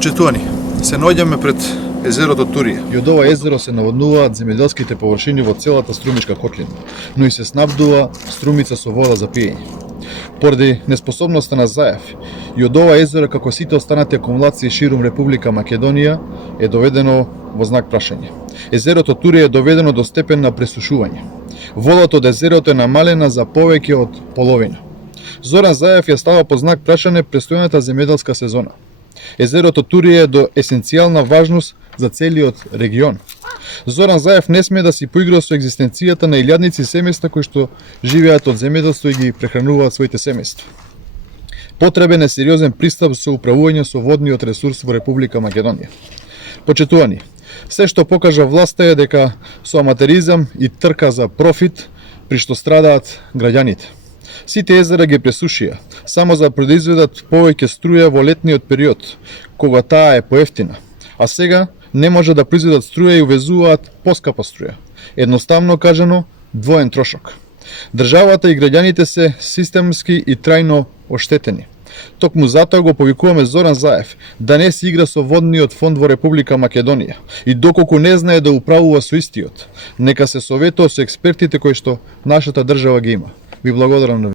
Почитувани, се наоѓаме пред езерото Турија. И од ова езеро се наводнуваат земјоделските површини во целата струмичка котлина, но и се снабдува струмица со вода за пиење. Поради неспособноста на Заев и од ова езеро, како сите останати акумулации ширум Република Македонија, е доведено во знак прашање. Езерото Турија е доведено до степен на пресушување. Водата од езерото е намалена за повеќе од половина. Зоран Заев ја става под знак прашање престојната земјоделска сезона. Езерото Турија е до есенцијална важност за целиот регион. Зоран Заев не смее да си поигра со екзистенцијата на илјадници семејства кои што живеат од земјоделство и ги прехрануваат своите семејства. Потребен е сериозен пристап со управување со водниот ресурс во Република Македонија. Почитувани, се што покажа власта е дека со аматеризам и трка за профит, при што страдаат граѓаните. Сите езера ги пресушија, само за да произведат повеќе струја во летниот период, кога таа е поевтина, а сега не може да произведат струја и увезуваат поскапа струја. Едноставно кажано, двоен трошок. Државата и граѓаните се системски и трајно оштетени. Токму затоа го повикуваме Зоран Заев да не се игра со водниот фонд во Република Македонија и доколку не знае да управува со истиот, нека се советува со експертите кои што нашата држава ги има. Ви благодарам на